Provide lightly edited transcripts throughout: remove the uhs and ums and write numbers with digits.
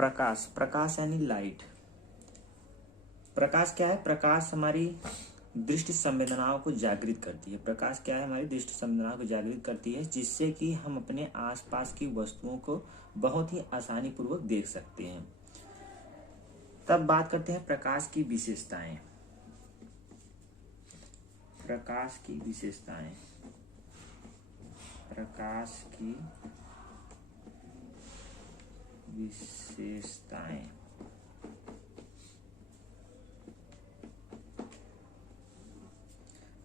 प्रकाश, प्रकाश यानी लाइट। प्रकाश क्या है? प्रकाश हमारी दृष्टि संवेदनाओं को जागृत करती है। प्रकाश क्या है? हमारी दृष्टि संवेदनाओं को जागृत करती है, जिससे कि हम अपने आसपास की वस्तुओं को बहुत ही आसानी पूर्वक देख सकते हैं। तब बात करते हैं प्रकाश की विशेषताएं। प्रकाश की विशेषताएं, प्रकाश की विशेषताएं।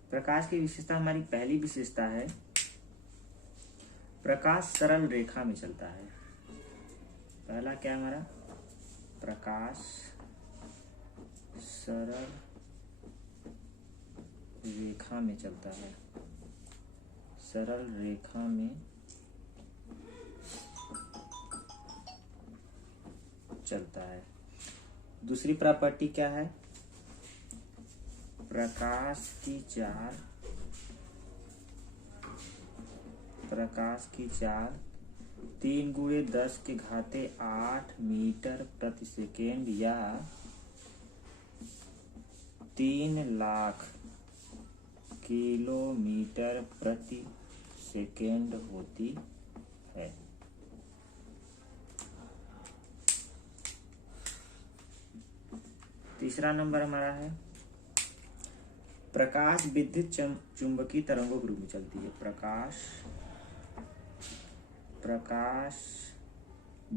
प्रकाश की विशेषता, हमारी पहली विशेषता है प्रकाश सरल रेखा में चलता है। पहला क्या है हमारा? प्रकाश सरल रेखा में चलता है। सरल रेखा में चलता है। दूसरी प्रॉपर्टी क्या है? प्रकाश की चाल, प्रकाश की चाल 3×10⁸ मीटर प्रति सेकेंड या 3,00,000 किलोमीटर प्रति सेकेंड होती है। तीसरा नंबर हमारा है प्रकाश विद्युत चुंबकीय तरंगों के रूप में चलती है। प्रकाश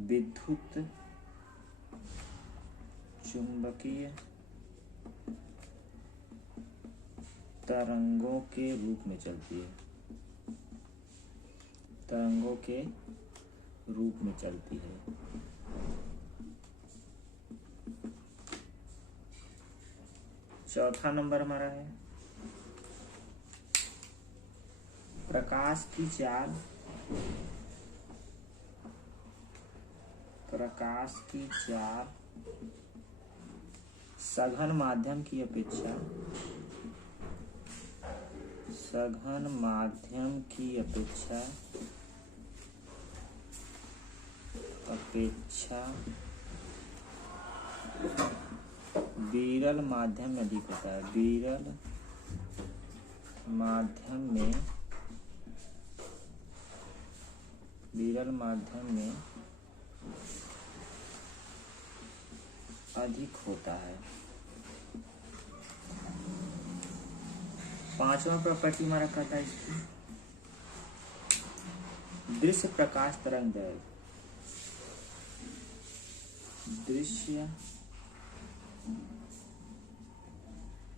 विद्युत चुंबकीय तरंगों के रूप में चलती है। तरंगों के रूप में चलती है। चौथा नंबर हमारा है प्रकाश की चाल, प्रकाश की चाल सघन माध्यम की अपेक्षा, सघन माध्यम की अपेक्षा विरल माध्यम में अधिक होता है। विरल माध्यम में अधिक होता है। पांचवा प्रॉपर्टी हमारा कहता है इसकी दृश्य प्रकाश तरंग दैर्घ्य। दृश्य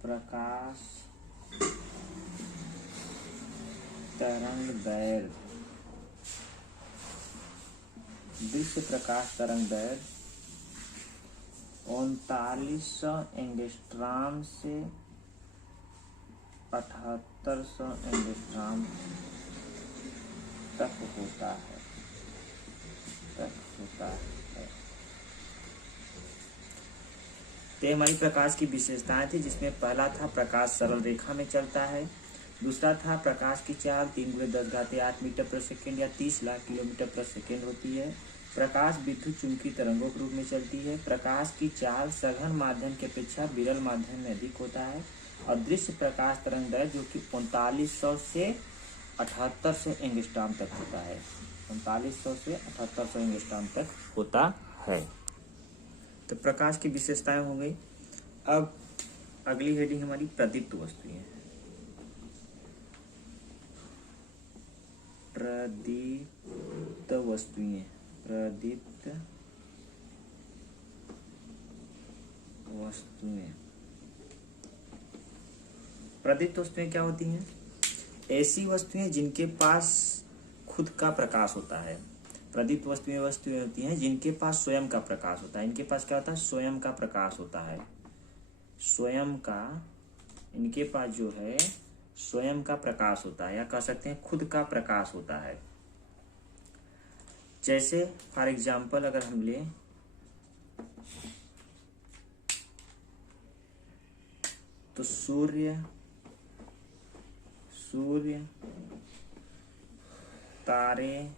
प्रकाश तरंग दैर्घ्य, दृश्य प्रकाश तरंग दैर्घ्य 3900 एंगस्ट्रॉम से 7800 एंगस्ट्रॉम तक होता है। तो हमारी प्रकाश की विशेषताएं थी, जिसमें पहला था प्रकाश सरल रेखा में चलता है। दूसरा था प्रकाश की चाल 3×10⁸ मीटर प्रति सेकेंड या 30,00,000 किलोमीटर प्रति सेकेंड होती है। प्रकाश विद्युत चुंबकीय तरंगों के रूप में चलती है। प्रकाश की चाल सघन माध्यम की अपेक्षा विरल माध्यम में अधिक होता है। और दृश्य प्रकाश तरंग दैर्घ्य जो कि 3900 से 7800 एंगस्ट्रॉम तक होता है। 3900 से 7800 एंगस्ट्रॉम तक होता है। तो प्रकाश की विशेषताएं हो गई। अब अगली हेडिंग हमारी प्रदीप्त वस्तुएं। प्रदीप्त वस्तुएं, प्रदीप्त वस्तुएं। प्रदीप्त वस्तुएं क्या होती हैं? ऐसी वस्तुएं जिनके पास खुद का प्रकाश होता है। प्रदीप्त वस्तुएं होती हैं जिनके पास स्वयं का प्रकाश होता है। इनके पास क्या होता है? स्वयं का प्रकाश होता है। स्वयं का, इनके पास जो है स्वयं का प्रकाश होता है, या कह सकते हैं खुद का प्रकाश होता है। जैसे फॉर एग्जाम्पल अगर हम लें तो सूर्य, तारे,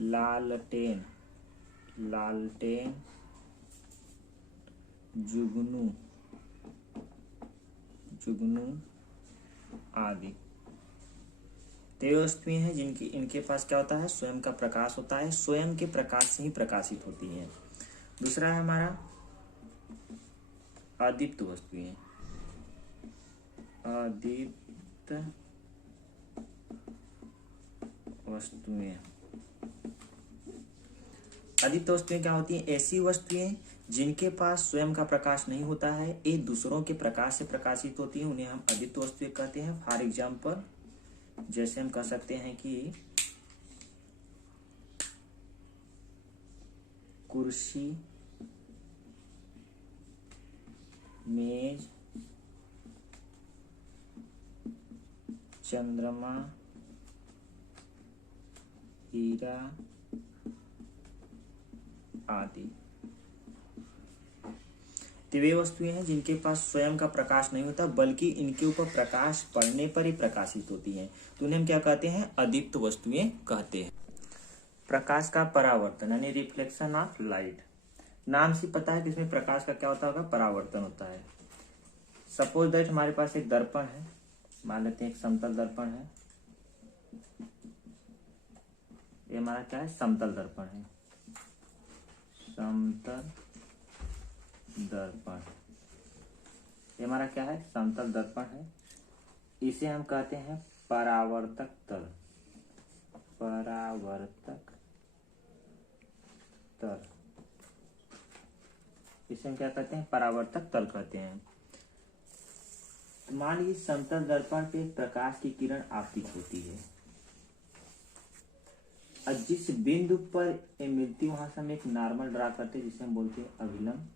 लालटेन, लालटेन, जुगनू आदि। तो ये वस्तुएं हैं जिनकी इनके पास क्या होता है, स्वयं का प्रकाश होता है, स्वयं के प्रकाश से ही प्रकाशित होती हैं। दूसरा है हमारा अदीप्त वस्तुएं। अदीप्त वस्तुएं, अदीप्त वस्तुएं क्या होती हैं, ऐसी वस्तुएं जिनके पास स्वयं का प्रकाश नहीं होता है, ये दूसरों के प्रकाश से प्रकाशित होती हैं, उन्हें हम अदीप्त वस्तुएं कहते हैं। फॉर एग्जाम्पल, जैसे हम कह सकते हैं कि कुर्सी, मेज, चंद्रमा, हीरा आदि। तो वे वस्तुएं हैं जिनके पास स्वयं का प्रकाश नहीं होता, बल्कि इनके ऊपर प्रकाश पड़ने पर ही प्रकाशित होती हैं, तो उन्हें हम क्या कहते हैं, अदीप्त वस्तुएं कहते हैं। प्रकाश का परावर्तन यानी रिफ्लेक्शन ऑफ लाइट। नाम से पता है कि इसमें प्रकाश का क्या होता होगा, परावर्तन होता है। सपोज दैट हमारे पास एक दर्पण है, मान लेते हैं एक समतल दर्पण है, ये हमारा क्या है, समतल दर्पण है, समतल दर्पण, ये हमारा क्या है, समतल दर्पण है। इसे हम कहते हैं परावर्तक तल, परावर्तक तल, इसे हम क्या कहते हैं, परावर्तक तल कहते हैं। तो मान लीजिए समतल दर्पण पे प्रकाश की किरण आपतित होती है, और जिस बिंदु पर ये मिलती है वहां से हम एक नॉर्मल ड्रा करते हैं, जिसे हम बोलते हैं अभिलंब।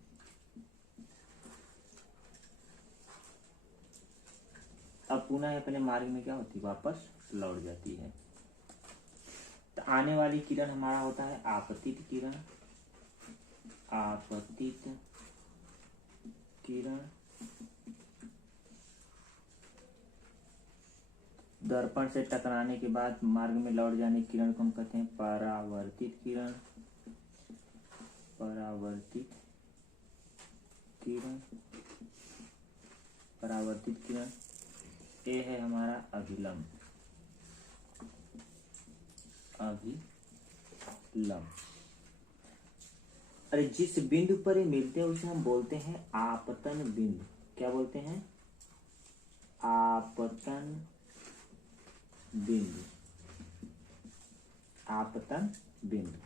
अब पुनः अपने मार्ग में क्या होती है, वापस लौट जाती है। तो आने वाली किरण हमारा होता है आपतित किरण, आपतित किरण। दर्पण से टकराने के बाद मार्ग में लौट जाने की किरण को हम कहते हैं परावर्तित किरण, परावर्तित किरण, परावर्तित किरण। ये है हमारा अभिलंब, अभिलंब। अरे जिस बिंदु पर ये मिलते हैं उसे हम बोलते हैं आपतन बिंदु। क्या बोलते हैं, आपतन बिंदु, आपतन बिंदु।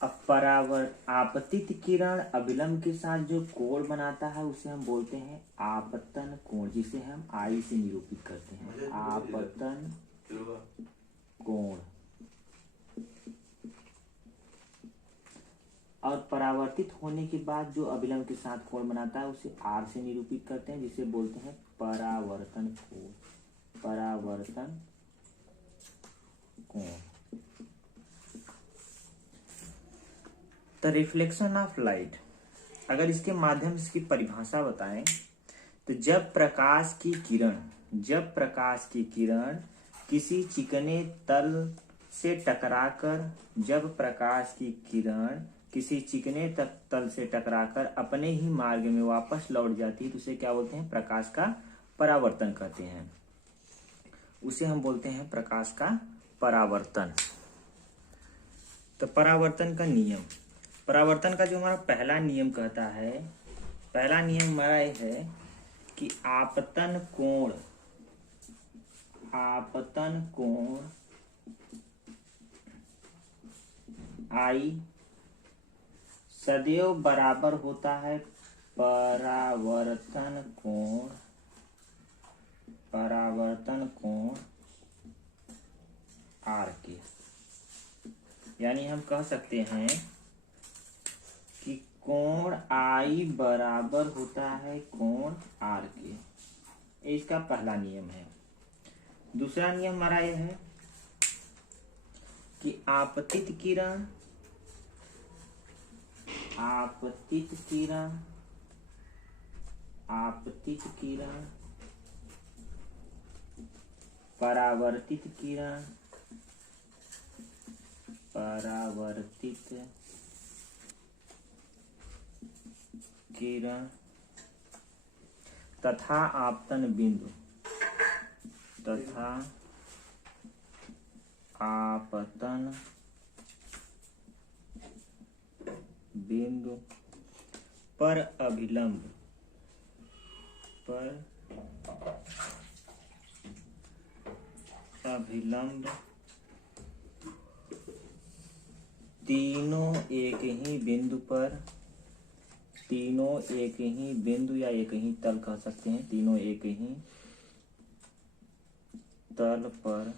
अब आपतित किरण अभिलंब के साथ जो कोण बनाता है उसे हम बोलते हैं आपतन कोण, जिसे हम आई से निरूपित करते हैं, आपतन कोण। और परावर्तित होने के बाद जो अभिलंब के साथ कोण बनाता है उसे आर से निरूपित करते हैं, जिसे बोलते हैं परावर्तन कोण, परावर्तन कोण। द रिफ्लेक्शन ऑफ लाइट, अगर इसके माध्यम से इसकी परिभाषा बताएं तो जब प्रकाश की किरण किसी चिकने तल से टकराकर, जब प्रकाश की किरण किसी चिकने तल से टकराकर अपने ही मार्ग में वापस लौट जाती है तो उसे क्या बोलते हैं, प्रकाश का परावर्तन कहते हैं। उसे हम बोलते हैं प्रकाश का परावर्तन। तो परावर्तन का नियम, परावर्तन का जो हमारा पहला नियम कहता है, पहला नियम हमारा ये है कि आपतन कोण आई सदैव बराबर होता है परावर्तन कोण आर के। यानी हम कह सकते हैं कि कोण आई बराबर होता है कोण आर के, ये इसका पहला नियम है। दूसरा नियम हमारा यह है कि आपतित किरण परावर्तित किरण परावर्तित किरण तथा आपतन बिंदु तथा आपतन बिंदु पर अभिलंब तीनों एक ही बिंदु या एक ही तल कह सकते हैं, तीनों एक ही तल पर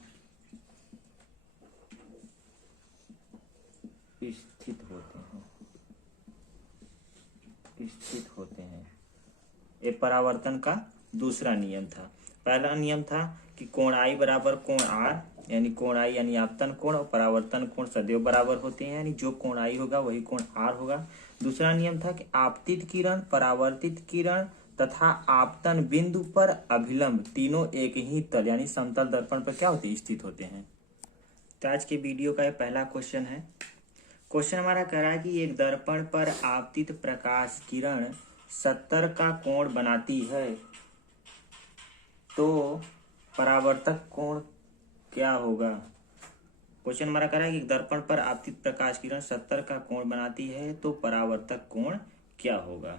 स्थित होते हैं। ये परावर्तन का दूसरा नियम था। पहला नियम था कि कोण आई बराबर कोण आर, यानी कोण आई यानी आपतन कोण और परावर्तन कोण सदैव बराबर होते हैं, यानी जो कोण आई होगा वही कोण आर होगा। दूसरा नियम था कि आपतित किरण, परावर्तित किरण तथा आपतन बिंदु पर अभिलंब तीनों एक ही तल यानी समतल दर्पण पर क्या होते हैं, स्थित होते हैं। तो आज के वीडियो का ये पहला क्वेश्चन है। क्वेश्चन हमारा कह रहा है कि एक दर्पण पर आपतित प्रकाश किरण 70 का कोण बनाती है तो परावर्तक कोण क्या होगा। क्वेश्चन हमारा कह रहा है कि दर्पण पर आपतित प्रकाश किरण 70 का कोण बनाती है तो परावर्तक कोण क्या होगा।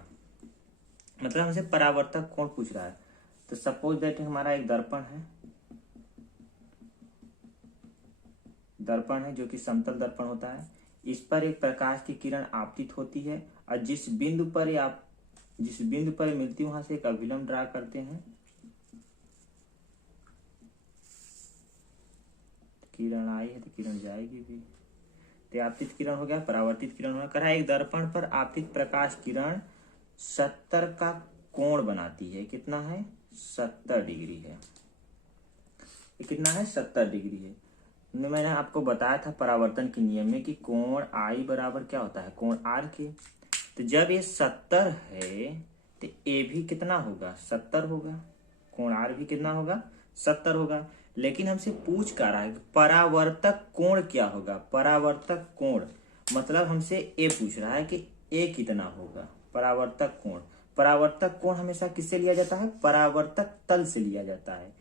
मतलब हमसे परावर्तक कोण पूछ रहा है। तो सपोज दैट हमारा एक दर्पण है जो कि समतल दर्पण होता है। इस पर एक प्रकाश की किरण आपतित होती है और जिस बिंदु पर मिलती है वहां से एक अभिलंब ड्रा करते हैं। किरण आई है तो किरण जाएगी भी, तो आपतित किरण हो गया, परावर्तित किरण हो गया। एक दर्पण पर आपतित प्रकाश किरण 70 का कोण बनाती है। कितना है, 70 डिग्री है। ये कितना है, 70 डिग्री है। मैंने आपको बताया था परावर्तन के नियम में कि कोण आई बराबर क्या होता है, कोण आर के। तो जब ये 70 है तो ए भी कितना होगा, 70 होगा। कोण आर भी कितना होगा, 70 होगा। लेकिन हमसे पूछ कर रहा है कि परावर्तक कोण क्या होगा। परावर्तक कोण मतलब हमसे ए पूछ रहा है कि ए कितना होगा। परावर्तक कोण हमेशा किससे लिया जाता है, परावर्तक तल से लिया जाता है।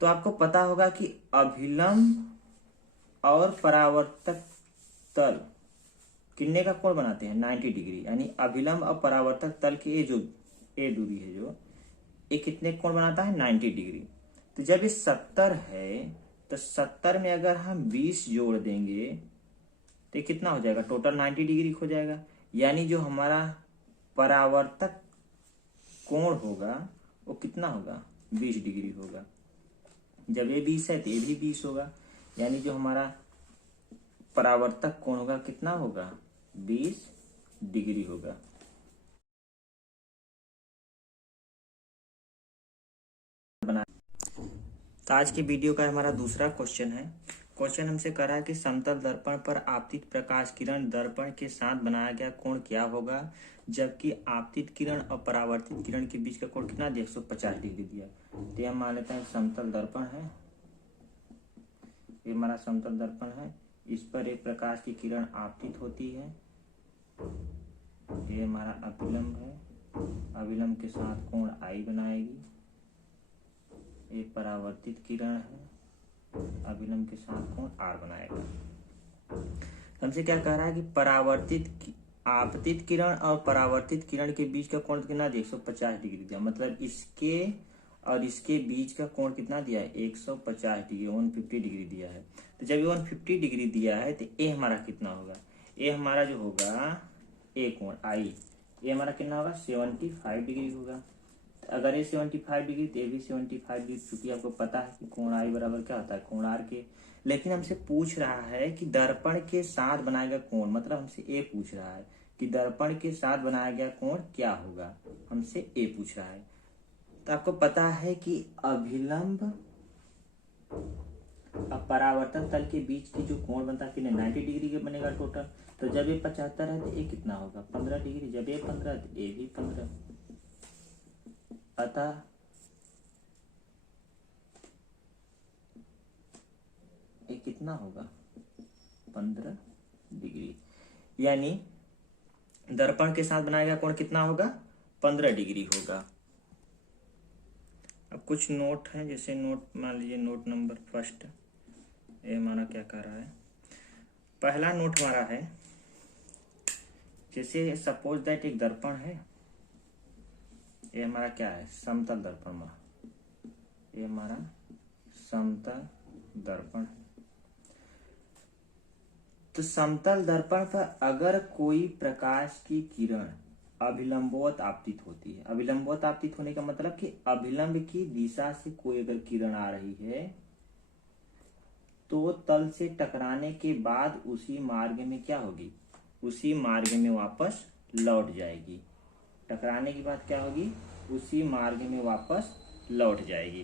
तो आपको पता होगा कि अभिलंब और परावर्तक तल कितने का कोण बनाते हैं, 90 डिग्री। यानी अभिलंब और परावर्तक तल की ए दूरी है जो ये कितने कोण बनाता है, 90 डिग्री। तो जब ये 70 है तो 70 में अगर हम 20 जोड़ देंगे तो ये कितना हो जाएगा, टोटल 90 डिग्री हो जाएगा। यानी जो हमारा परावर्तक कोण होगा वो कितना होगा, 20 डिग्री होगा। जब ये 20 है तो ये भी 20 होगा। यानी जो हमारा परावर्तक कोण होगा कितना होगा, 20 डिग्री होगा। तो आज की वीडियो का हमारा दूसरा क्वेश्चन है। क्वेश्चन हमसे कह रहा है कि समतल दर्पण पर आपतित प्रकाश किरण दर्पण के साथ बनाया गया कोण क्या होगा, जबकि आपतित किरण और परावर्तित किरण के बीच का कोण कितना दिया, 150 डिग्री दिया। तो हम मान लेते हैं समतल दर्पण है, ये हमारा समतल दर्पण है। इस पर एक प्रकाश की किरण आपतित होती है। ये हमारा अभिलंब है, अभिलंब के साथ कोण आई बनाएगी। ये परावर्तित किरण है, अभिलंब के साथ कोण आर बनाएगा। हमसे क्या कह रहा है कि आपतित किरण और परावर्तित किरण के बीच का कोण कितना दिया, 150 डिग्री दिया। मतलब इसके और इसके बीच का कोण कितना दिया है, 150 डिग्री, 150 डिग्री दिया है। तो जब ये 150 डिग्री दिया है तो ए हमारा कितना होगा, ए हमारा जो होगा ए कोण आई, ये हमारा कितना होगा, 75 डिग्री होगा। अगर ये 75 डिग्री तो ये भी 75 डिग्री, क्योंकि आपको पता है कि कोण आई बराबर क्या होता है, कोण आर के। लेकिन हमसे पूछ रहा है कि दर्पण के साथ बनाया गया कोण, मतलब हमसे ए पूछ रहा है कि दर्पण के साथ बनाया गया कोण क्या होगा, हमसे ए पूछ रहा है। तो आपको पता है कि अभिलंब और परावर्तन तल के बीच की जो कोण बनता है 90 डिग्री के बनेगा टोटल। तो जब ये 75 है तो ये कितना होगा, 15 डिग्री। जब ये 15 तो ये भी 15। अतः ये कितना होगा, 15 डिग्री, यानी दर्पण के साथ बनाया गया कोण कितना होगा? 15 डिग्री होगा। अब कुछ नोट है, जैसे नोट मान लीजिए नोट नंबर फर्स्ट, ये हमारा क्या कह रहा है? पहला नोट हमारा है, जैसे सपोज दैट एक दर्पण है, ये हमारा क्या है? समतल दर्पण में, ये हमारा समतल दर्पण। तो समतल दर्पण पर अगर कोई प्रकाश की किरण अभिलंबवत आपतित होती है, अभिलंबवत आपतित होने का मतलब कि अभिलंब की दिशा से कोई अगर किरण आ रही है तो तल से टकराने के बाद उसी मार्ग में क्या होगी? उसी मार्ग में वापस लौट जाएगी। टकराने की बात क्या होगी? उसी मार्ग में वापस लौट जाएगी।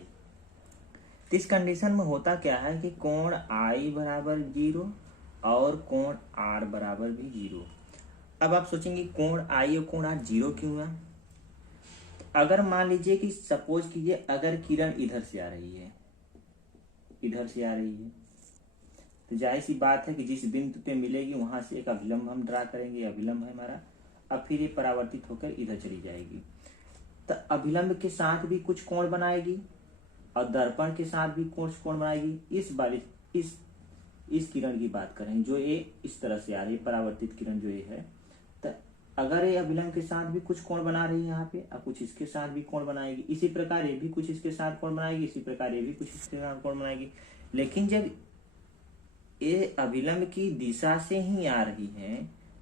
तो इस कंडीशन में होता क्या है कि कोण I बराबर 0 और कोण R बराबर भी 0। अब आप सोचेंगे कोण I और कोण R 0 क्यों है? अगर मान लीजिए कि सपोज कीजिए अगर किरण इधर से आ रही है, इधर से आ रही है, तो जाहिर सी बात है कि जिस बिंदु पे मिलेगी वहां से एक अभिलंब हम ड्रा करेंगे, अभिलंब है हमारा। अब फिर ये परावर्तित होकर इधर चली जाएगी, तो अभिलंब के साथ भी कुछ कोण बनाएगी और दर्पण के साथ भी कुछ कोण बनाएगी। इस किरण की बात करें जो ये इस तरह से आ रही है, परावर्तित किरण जो ये है, तो अगर ये अभिलंब के साथ भी कुछ कोण बना रही है यहाँ पे, और कुछ इसके साथ भी कोण बनाएगी, इसी प्रकार ये भी कुछ इसके साथ कोण बनाएगी, इसी प्रकार ये भी कुछ इसके साथ कोण बनाएगी। लेकिन जब ये अभिलंब की दिशा से ही आ रही है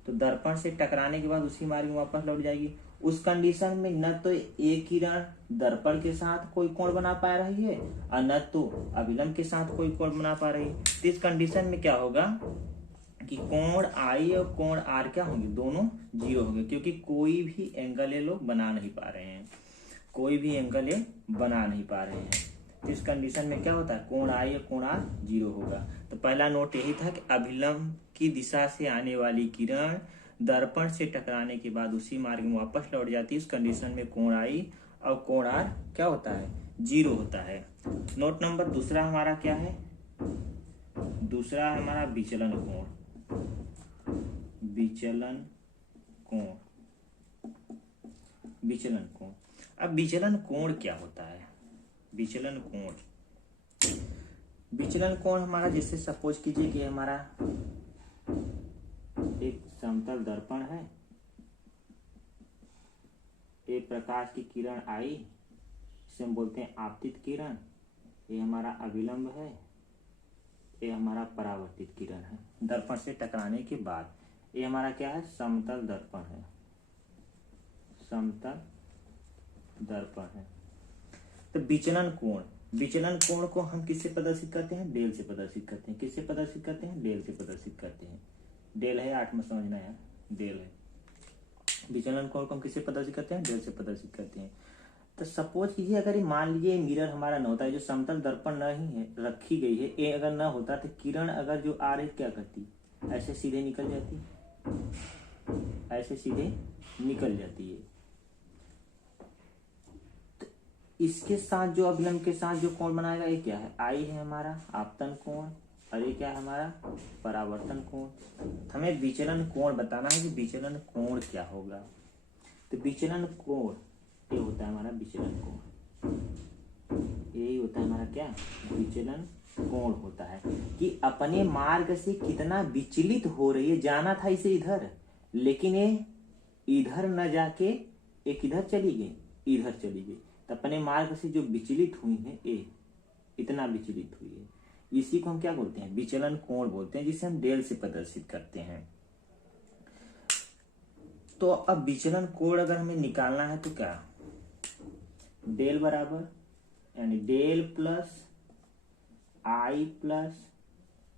तो दर्पण से टकराने के बाद उसी मार्ग में वापस लौट जाएगी। उस कंडीशन में न तो एक किरण दर्पण के साथ कोई कोण बना पा रही है और न तो अभिलंब के साथ कोई कोण बना पा रही है। तो इस कंडीशन में क्या होगा कि कोण I और कोण R क्या होंगे? दोनों 0 होंगे, क्योंकि कोई भी एंगल ये लोग बना नहीं पा रहे हैं, कोई भी एंगल ये बना नहीं पा रहे हैं। इस कंडीशन में क्या होता है? कोण I और कोण R 0 होगा। तो पहला नोट यही था कि अभिलंब की दिशा से आने वाली किरण दर्पण से टकराने के बाद उसी मार्ग में वापस लौट जाती है। इस कंडीशन में कोण I और कोण R क्या होता है? 0 होता है। नोट नंबर दूसरा हमारा क्या है? दूसरा हमारा विचलन कोण। विचलन कोण, विचलन कोण। अब विचलन कोण क्या होता है? विचलन कोण, विचलन कोण हमारा, जैसे सपोज कीजिए कि हमारा एक समतल दर्पण है, एक प्रकाश की किरण आई, इसे हम बोलते हैं आपतित किरण, ये हमारा अभिलंब है, ये हमारा परावर्तित किरण है। दर्पण से टकराने के बाद ये हमारा क्या है? समतल दर्पण है, समतल दर्पण है। तो विचलन कोण, विचलन कोण को हम किससे प्रदर्शित करते हैं? डेल से प्रदर्शित करते हैं। किससे प्रदर्शित करते हैं? डेल से प्रदर्शित करते हैं। डेल है 8 में समझना यार, डेल है। विचलन कोण को हम किससे प्रदर्शित करते हैं? डेल से प्रदर्शित करते हैं। तो सपोज कीजिए अगर ये मान लीजिए मिरर हमारा न होता है, जो समतल दर्पण नहीं है रखी गई है, ये अगर न होता तो किरण अगर जो आ रही क्या करती? ऐसे सीधे निकल जाती, ऐसे सीधे निकल जाती है। तो इसके साथ जो अभिलंब के साथ जो कोण बनाएगा ये क्या है? I है हमारा आपतन कोण, और ये क्या है हमारा? परावर्तन कोण। हमें विचलन कोण बताना है कि विचलन कोण क्या होगा। तो विचलन कोण ये होता है हमारा विचलन कोण, यही होता है हमारा क्या? विचलन कोण होता है कि अपने मार्ग से कितना विचलित हो रही है। जाना था इसे इधर, लेकिन ये इधर न जाके एक इधर चली गई, इधर चली गई। तो अपने मार्ग से जो विचलित हुई है, ये इतना विचलित हुई है, इसी को हम क्या बोलते हैं? विचलन कोण बोलते हैं, जिसे हम डेल से प्रदर्शित करते हैं। तो अब विचलन कोण अगर हमें निकालना है तो क्या? डेल बराबर, यानी del plus I plus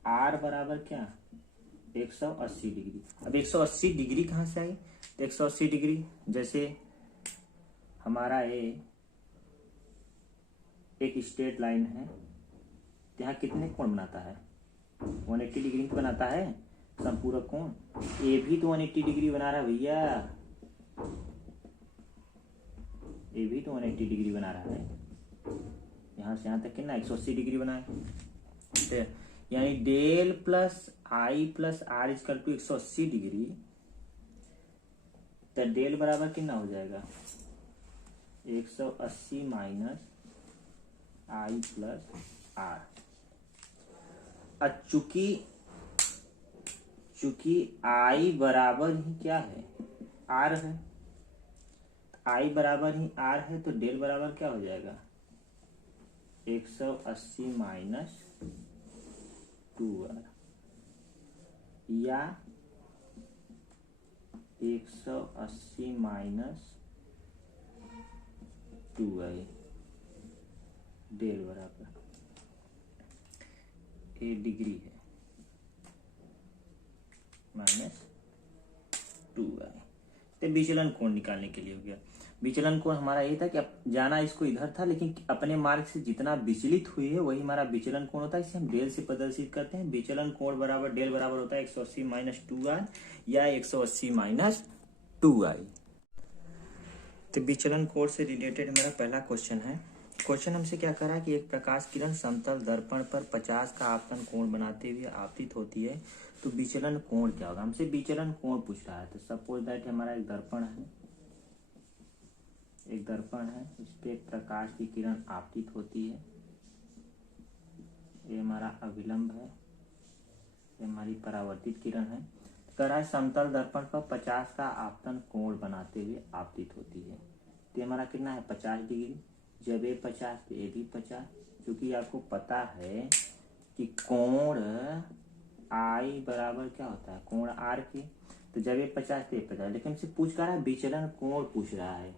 R बराबर क्या? 180 डिग्री। अब 180 डिग्री कहां से आई? 180 डिग्री जैसे हमारा ये एक स्ट्रेट लाइन है, यहाँ कितने कोण बनाता है? 180 डिग्री बनाता है संपूरक कोण। ये भी तो 180 डिग्री बना रहा है भैया, ये भी तो 180 डिग्री बना रहा है। यहाँ से यहाँ तक कितना? 180 डिग्री बनाए। यानी del plus I plus R equal to 180 degree. तो डेल बराबर कितना हो जाएगा 180 माइनस आई प्लस आर। अब चूंकि आई बराबर ही क्या है आर है, आई बराबर ही आर है, तो डेल बराबर क्या हो जाएगा 180 माइनस 2r या 180 माइनस 2i डेल बराबर ए डिग्री है माइनस 2i। तो विचलन कोण निकालने के लिए हो गया। विचलन कोण हमारा ये था कि अब जाना इसको इधर था, लेकिन अपने मार्ग से जितना विचलित हुई है वही हमारा विचलन कोण होता है। इसे हम डेल से प्रदर्शित करते हैं। विचलन कोण बराबर डेल बराबर होता है 180 माइनस 2r या 180 माइनस 2i। तो विचलन कोण से रिलेटेड हमारा पहला क्वेश्चन है। क्वेश्चन हमसे क्या करा है कि एक प्रकाश किरण समतल दर्पण पर 50 का आपतन कोण बनाते हुए आपतित होती है, तो विचलन कोण क्या होगा। हमसे विचलन कोण पूछ रहा है। तो सपोज दैट हमारा एक दर्पण है, इस पे प्रकाश की किरण आपतित होती है। ये हमारा अभिलंब है, ये हमारी परावर्तित किरण है। कह रहा है समतल दर्पण पर 50 का आपतन कोण बनाते हुए आपतित होती है। तो हमारा कितना है 50 डिग्री। जब ये 50 तो ये भी 50, क्योंकि आपको पता है कि कोण आई बराबर क्या होता है कोण आर के। तो जब ये 50 तो ये 50, लेकिन हमसे पूछ कर रहा है विचलन कोण पूछ रहा है,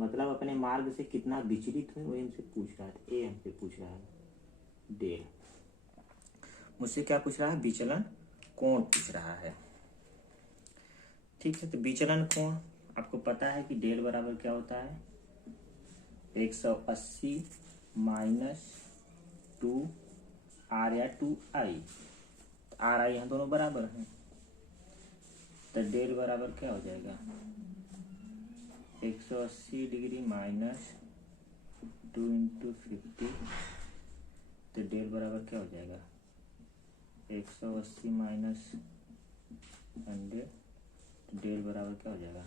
मतलब अपने मार्ग से कितना विचलित हुए वही हमसे पूछ रहा है। ए हमसे पूछ रहा है डेल, मुझसे क्या पूछ रहा है विचलन कोण पूछ रहा है। ठीक है, तो विचलन कोण आपको पता है कि डेल बराबर क्या होता है 180 माइनस 2r या 2i। आर आई यहाँ दोनों बराबर हैं, तो डेल बराबर क्या हो जाएगा 180 डिग्री माइनस 2 इंटू 50। तो डेल बराबर क्या हो जाएगा 180 माइनस 100। तो डेल बराबर क्या हो जाएगा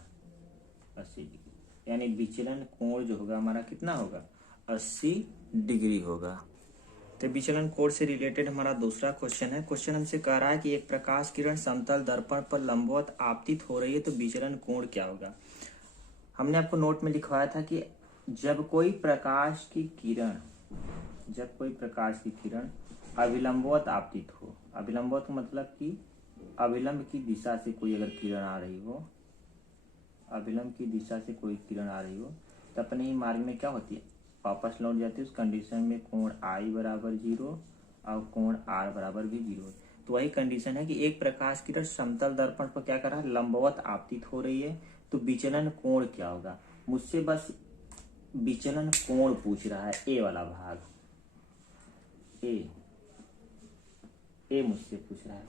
80 डिग्री। यानी विचलन कोण जो होगा हमारा कितना होगा 80 डिग्री होगा। तो विचलन कोण से रिलेटेड हमारा दूसरा क्वेश्चन है। क्वेश्चन हमसे कह रहा है कि एक प्रकाश किरण समतल दर्पण पर लंबवत आपतित हो रही है, तो विचलन कोण क्या होगा। हमने आपको नोट में लिखवाया था कि जब कोई प्रकाश की किरण अभिलंबवत आपतित हो, अभिलंबवत मतलब कि अभिलंब की दिशा से कोई अगर किरण आ रही हो, अभिलंब की दिशा से कोई किरण आ रही हो, तो अपने ही मार्ग में क्या होती है वापस लौट जाती है। उस कंडीशन में कोण आई बराबर 0 और कोण आर बराबर भी 0। तो वही कंडीशन है कि एक प्रकाश किरण समतल दर्पण पर क्या कर रहा है लंबवत आपतित हो रही है, तो विचलन कोण क्या होगा। मुझसे बस विचलन कोण पूछ रहा है, ए वाला भाग, ए मुझसे पूछ रहा है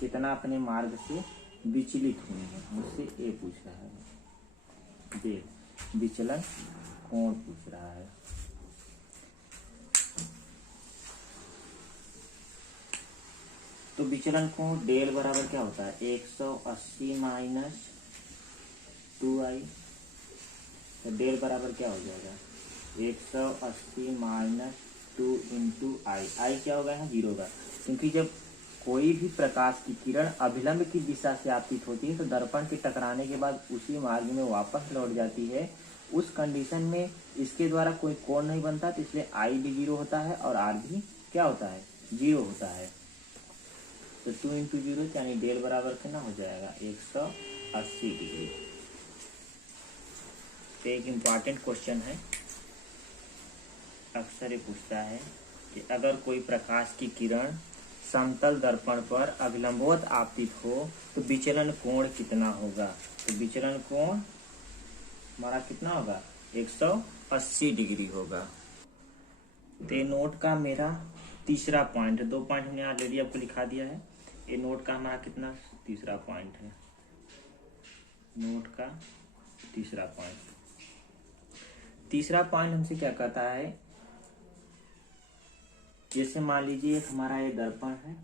कितना अपने मार्ग से विचलित हुए हैं, मुझसे ए पूछ रहा है। देख विचलन कोण पूछ रहा है। तो विचलन कोण डेल बराबर क्या होता है 180 माइनस 2i। तो डेल बराबर क्या हो जाएगा 180 माइनस 2 इंटू आई क्या होगा यहाँ 0 का, क्योंकि जब कोई भी प्रकाश की किरण अभिलंब की दिशा से आपतित होती है तो दर्पण के टकराने के बाद उसी मार्ग में वापस लौट जाती है। उस कंडीशन में इसके द्वारा कोई कोण नहीं बनता, तो इसलिए आई भी 0 होता है और आर भी क्या होता है 0 होता है। तो 2 इंटू 0 यानी डेल बराबर कितना हो जाएगा 180 डिग्री। तो एक इम्पॉर्टेंट क्वेश्चन है, अक्सर ये पूछता है कि अगर कोई प्रकाश की किरण समतल दर्पण पर अभिलंबवत आपतित हो तो विचलन कोण कितना होगा। तो विचलन कोण हमारा कितना होगा 180 डिग्री होगा। तो नोट का मेरा तीसरा पॉइंट है, 2 पॉइंट हमने ऑलरेडी आपको लिखा दिया है। ये नोट का हमारा कितना तीसरा पॉइंट है, नोट का तीसरा पॉइंट हमसे क्या कहता है जैसे मान लीजिए एक हमारा ये दर्पण है,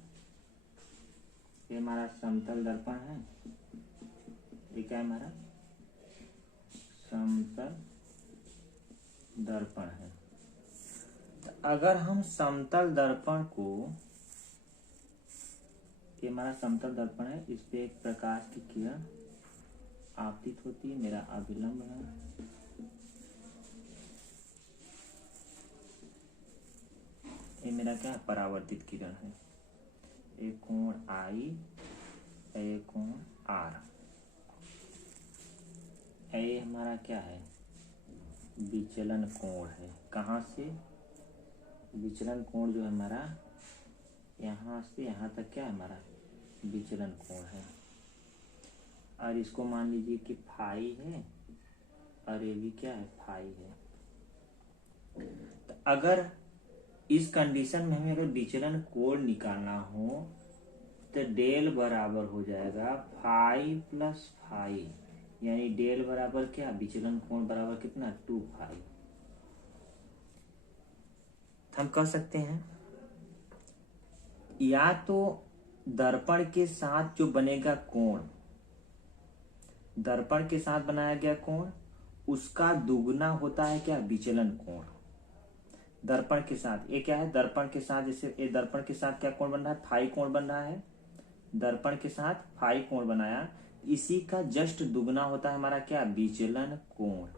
ये हमारा समतल दर्पण है, ये क्या है हमारा समतल दर्पण है। तो अगर हम समतल दर्पण को, ये हमारा समतल दर्पण है, इस पे एक प्रकाश की किरण आपतित होती है, मेरा अभिलंब है, ये मेरा क्या है परावर्तित किरण है, एक कोण I, एक कोण R, ये हमारा क्या है विचलन कोण है। कहाँ से? विचलन कोण जो है हमारा यहाँ से यहाँ तक क्या है हमारा विचलन कोण है। और इसको मान लीजिए कि फाई है और ये भी क्या है फाई है। तो अगर इस कंडीशन में हमें अगर विचलन कोण निकालना हो तो डेल बराबर हो जाएगा फाई प्लस फाई, यानी डेल बराबर क्या विचलन कोण बराबर कितना 2 फाई। हम कह सकते हैं या तो दर्पण के साथ जो बनेगा कोण, दर्पण के साथ बनाया गया कोण उसका दुगना होता है क्या विचलन कोण। दर्पण के साथ ये क्या है, दर्पण के साथ जैसे ये दर्पण के साथ क्या कोण बन रहा है फाई कोण बन रहा है, दर्पण के साथ फाई कोण बनाया, इसी का जस्ट दुगना होता है हमारा क्या विचलन कोण।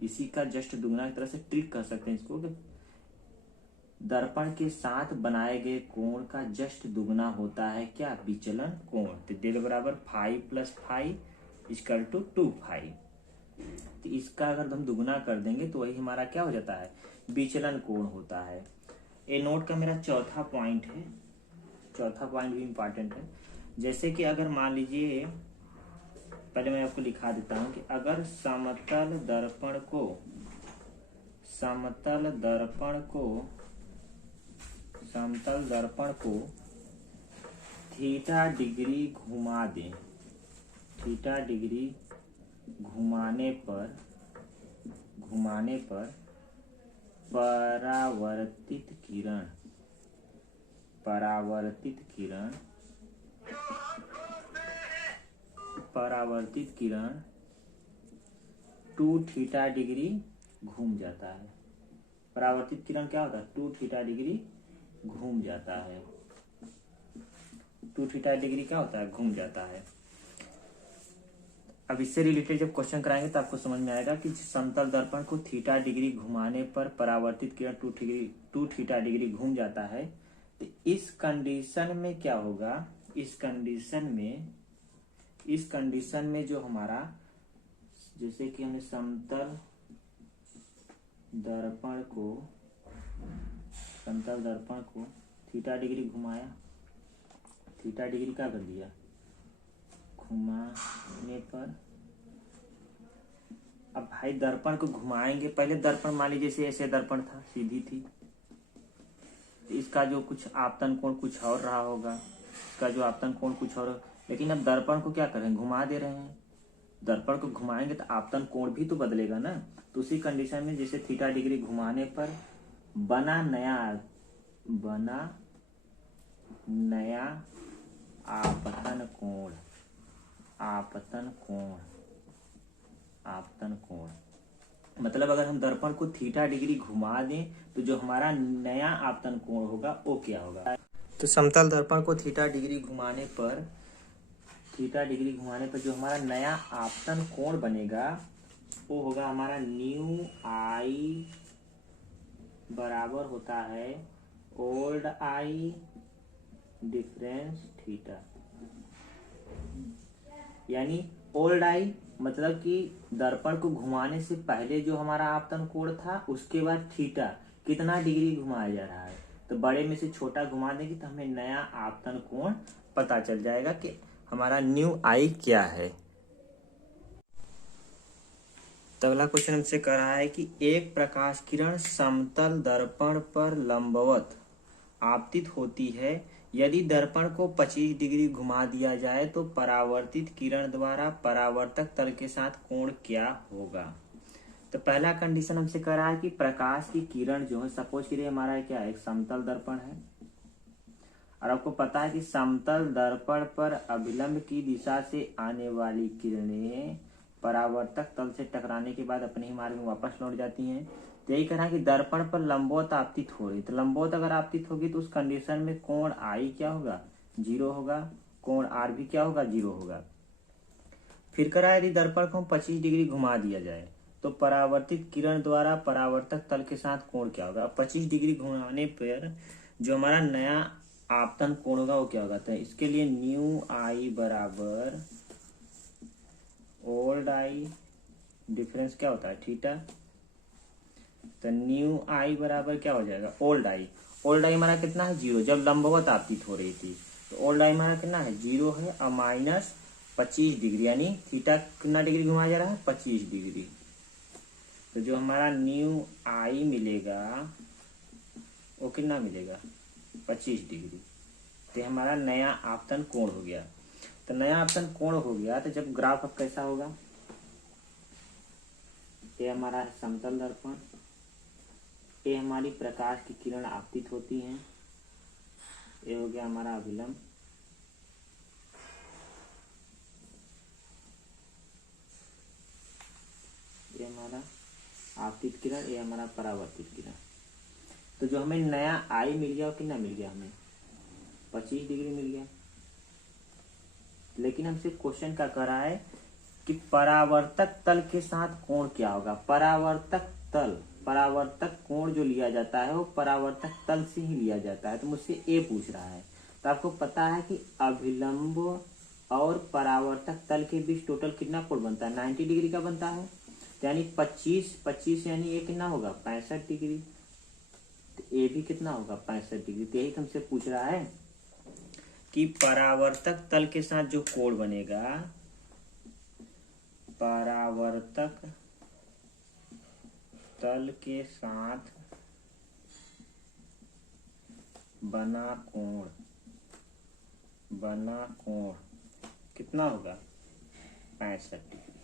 इसी का जस्ट दुगना एक तरह से ट्रिक कर सकते हैं इसको कि दर्पण के साथ बनाए गए कोण का जस्ट दुगना होता है क्या विचलन कोण। तो डेल बराबर phi plus phi equal to 2 phi. तो इसका अगर हम दुगना कर देंगे तो वही हमारा क्या हो जाता है विचलन कोण होता है। ये नोट का मेरा चौथा पॉइंट है, चौथा पॉइंट भी इंपॉर्टेंट है। जैसे कि अगर मान लीजिए, पहले मैं आपको लिखा देता हूं कि अगर समतल दर्पण को थीटा डिग्री घुमा दें, थीटा डिग्री घुमाने पर परावर्तित किरण 2 थीटा डिग्री घूम जाता है। परावर्तित किरण क्या होता है 2 थीटा डिग्री घूम जाता है। 2 थीटा डिग्री क्या होता है घूम जाता है। अब इससे रिलेटेड जब क्वेश्चन कराएंगे तो आपको समझ में आएगा कि समतल दर्पण को थीटा डिग्री घुमाने पर परावर्तित किरण 2 थीटा डिग्री घूम जाता है। तो इस कंडीशन में क्या होगा, इस कंडीशन में जो हमारा, जैसे कि हमने समतल दर्पण को थीटा डिग्री घुमाया, थीटा डिग्री क्या कर दिया घुमाने पर। अब भाई दर्पण को घुमाएंगे, पहले दर्पण मान लीजिए जैसे ऐसे दर्पण था सीधी थी, इसका जो कुछ आपतन कोण कुछ और रहा होगा, इसका जो आपतन कोण कुछ और, लेकिन अब दर्पण को क्या करें घुमा दे रहे हैं। दर्पण को घुमाएंगे तो आपतन कोण भी तो बदलेगा ना। तो उसी कंडीशन में जैसे थीटा डिग्री घुमाने पर बना नया आपतन कोण मतलब अगर हम दर्पण को थीटा डिग्री घुमा दें तो जो हमारा नया आपतन कोण होगा वो क्या होगा। तो समतल दर्पण को थीटा डिग्री घुमाने पर जो हमारा नया आपतन कोण बनेगा वो होगा हमारा न्यू आई बराबर होता है ओल्ड आई डिफरेंस थीटा। यानी ओल्ड आई मतलब कि दर्पण को घुमाने से पहले जो हमारा आपतन कोण था उसके बाद थीटा कितना डिग्री घुमाया जा रहा है, तो बड़े में से छोटा घुमा देंगे तो हमें नया आपतन कोण पता चल जाएगा कि हमारा न्यू आई क्या है। तो अगला क्वेश्चन हमसे कह रहा है कि एक प्रकाश किरण समतल दर्पण पर लंबवत आपतित होती है, यदि दर्पण को 25 डिग्री घुमा दिया जाए तो परावर्तित किरण द्वारा परावर्तक तल के साथ कोण क्या होगा। तो पहला कंडीशन हमसे कह रहा है कि प्रकाश की किरण जो है, सपोज करिए हमारा क्या है, एक समतल दर्पण है और आपको पता है कि समतल दर्पण पर अभिलंब की दिशा से आने वाली किरणें परावर्तक तल से टकराने के बाद अपने ही मार्ग में वापस लौट जाती हैं। तो यही कह रहा है कि दर्पण पर लंबवत आपतित हो रही, तो लंबवत अगर आपतित होगी तो उस कंडीशन में कोण आई क्या होगा, 0 होगा, कोण आर भी क्या होगा, 0 होगा। फिर करा यदि दर्पण को 25 डिग्री घुमा दिया जाए तो परावर्तित किरण द्वारा परावर्तक तल के साथ कोण क्या होगा। 25 डिग्री घुमाने पर जो हमारा नया आपतन कोण होगा वो क्या होगा। तो इसके लिए न्यू आई बराबर ओल्ड आई, डिफरेंस क्या होता है थीटा, तो न्यू आई बराबर क्या हो जाएगा, ओल्ड आई। ओल्ड आई हमारा कितना है, 0, जब लंबवत आपतित हो रही थी। तो ओल्ड आई हमारा कितना है, 0 है और माइनस 25 डिग्री, यानी थीटा कितना डिग्री घुमाया जा रहा है, 25 डिग्री। तो जो हमारा न्यू आई मिलेगा वो कितना मिलेगा, 25 डिग्री। तो हमारा नया आपतन कोण हो गया। तो नया आपतन कोण हो गया तो जब ग्राफ अब कैसा होगा, ये हमारा है समतल दर्पण, ये हमारी प्रकाश की किरण आपतित होती हैं, ये हो गया हमारा अभिलंब, ये हमारा आपतित किरण, ये हमारा परावर्तित किरण। तो जो हमें नया आई मिल गया वो कितना मिल गया, हमें 25 डिग्री मिल गया। लेकिन हमसे क्वेश्चन क्या कर रहा है कि परावर्तक तल के साथ कोण क्या होगा। परावर्तक तल, परावर्तक कोण जो लिया जाता है वो परावर्तक तल से ही लिया जाता है। तो मुझसे ए पूछ रहा है, तो आपको पता है कि अभिलंब और परावर्तक तल के बीच टोटल कितना कोण बनता है, 90 डिग्री का बनता है। यानी 25 यानी ये कितना होगा, 65 डिग्री। तो ए भी कितना होगा, 65 डिग्री। तो यही तुमसे पूछ रहा है कि परावर्तक तल के साथ जो कोण बनेगा, परावर्तक तल के साथ बना कोण कितना होगा, 65 डिग्री।